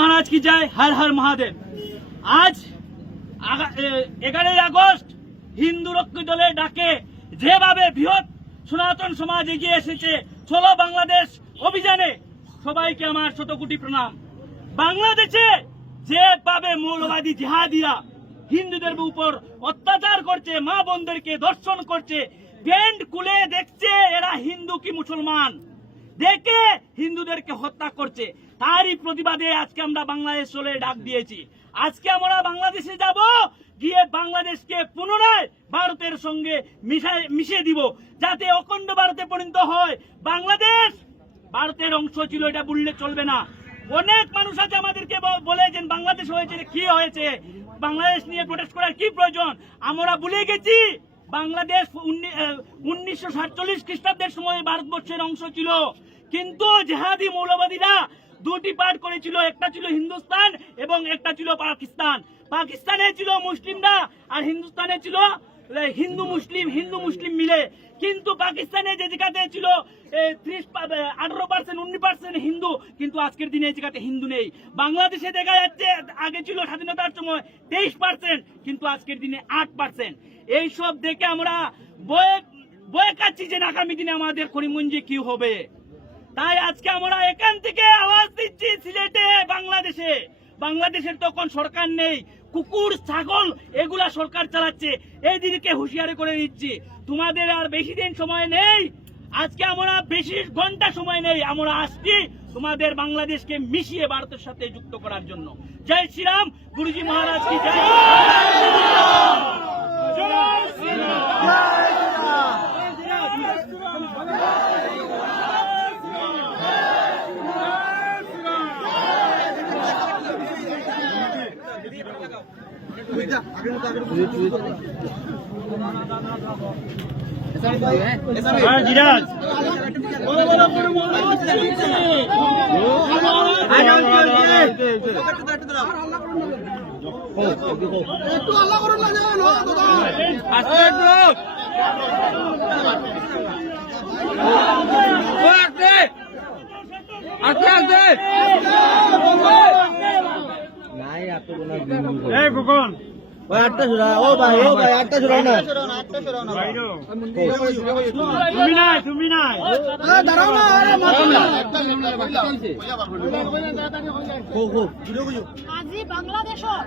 महाराज की जय। हर हर महादेव। आज 11 আগস্ট হিন্দু রক্ষী দলের ডাকে যেভাবে বৃহৎ সনাতন সমাজ এগিয়ে এসেছে চলো বাংলাদেশ অভিযানে, সবাইকে আমার শতকোটি প্রণাম। বাংলাদেশে যেভাবে মৌলবাদী জিহাদিরা হিন্দুদের উপর অত্যাচার করছে, মা বোনদেরকে ধর্ষণ করছে, প্যান্ট খুলে দেখছে এরা হিন্দু কি মুসলমান, দেখে হিন্দুদেরকে হত্যা করছে, তারই প্রতিবাদে আজকে আমরা বাংলাদেশ চলে ডাক দিয়েছি। আজকে আমরা বাংলাদেশে যাব, গিয়ে বাংলাদেশকে পুনরায় ভারতের সঙ্গে মিশিয়ে দিব, যাতে অখণ্ড ভারতে পরিণত হয়। বাংলাদেশ ভারতের অংশ ছিল, এটা বললে চলবে না। অনেক মানুষ আছে আমাদেরকে বলে যে বাংলাদেশ হয়েছে, কি হয়েছে, বাংলাদেশ নিয়ে প্রোটেস্ট করার কি প্রয়োজন। আমরা ভুলে গেছি বাংলাদেশ 1947 খ্রিস্টাব্দের সময় ভারতবর্ষের অংশ ছিল, কিন্তু জেহাদি মৌলবাদীরা দুটি পার্ট করেছিল, একটা ছিল হিন্দুস্তান এবং একটা ছিল পাকিস্তান। পাকিস্তানে ছিল মুসলিমরা আর হিন্দুস্তানে ছিল হিন্দু মুসলিম মিলে। কিন্তু পাকিস্তানে যে জায়গাতে ছিল 18% 19% হিন্দু, কিন্তু আজকের দিনে এই জায়গাতে হিন্দু নেই। বাংলাদেশে দেখা যাচ্ছে আগে ছিল স্বাধীনতার সময় 23%, কিন্তু আজকের দিনে 8%। এইসব দেখে আমরা বয়ে কাচ্ছি যে আগামী দিনে আমাদের করিমগঞ্জে কি হবে। তাই আজকে আমরা এখান থেকে আওয়াজ দিচ্ছি সিলেটে, বাংলাদেশের তখন সরকার নেই, কুকুর ছাগল এগুলা সরকার চালাচ্ছে। এই দিনকে হুঁশিয়ারি করে দিচ্ছি, তোমাদের আর বেশি দিন সময় নেই, আজকে আমরা বেশি ঘন্টা সময় নেই, আমরা আসছি তোমাদের বাংলাদেশকে মিশিয়ে ভারতের সাথে যুক্ত করার জন্য। জয় শ্রীরাম, গুরুজি মহারাজ কি জয়। আজি বাংলাদেশত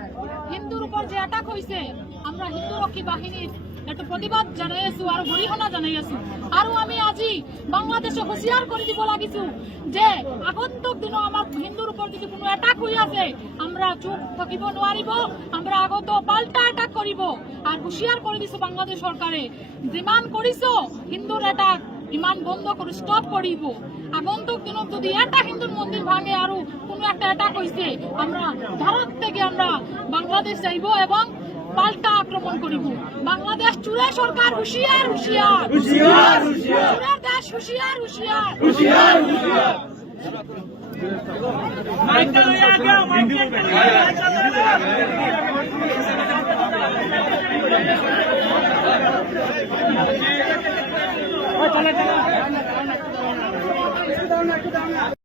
হিন্দুর উপর যে অ্যাটাক হয়েছে, আমরা হিন্দু রক্ষী বাহিনীর একটা প্রতিবাদ জানাই আছো আর গরিহনা জানাই আছো। আর আমি আজি বাংলাদেশে হুঁশিয়ার করে দিব লাগিছো যে আগন্তুক দিন আমার হিন্দুর উপর যদি কোনো অ্যাটাক হয়ে আছে, আমরা চুপ থাকিব নোৱাৰিব, আমরা আগত পাল্টা অ্যাটাক করিব। আর হুঁশিয়ার করে দিছো বাংলাদেশ সরকারে, যিমান করিছো হিন্দুর অ্যাটাক ইমান বন্ধ করে স্টপ করিব। আগন্তুক দিনত যদি একটা হিন্দুর মন্দির ভাঙে আর কোনো একটা অ্যাটাক হয়েছে, আমরা ভারত থেকে আমরা বাংলাদেশ যাইব এবং পাল্টা আক্রমণ করিব। বাংলাদেশ চুরে সরকার হুঁশিয়ার হুঁশিয়ার, চুরের দেশ হুঁশিয়ার হুঁশিয়ার।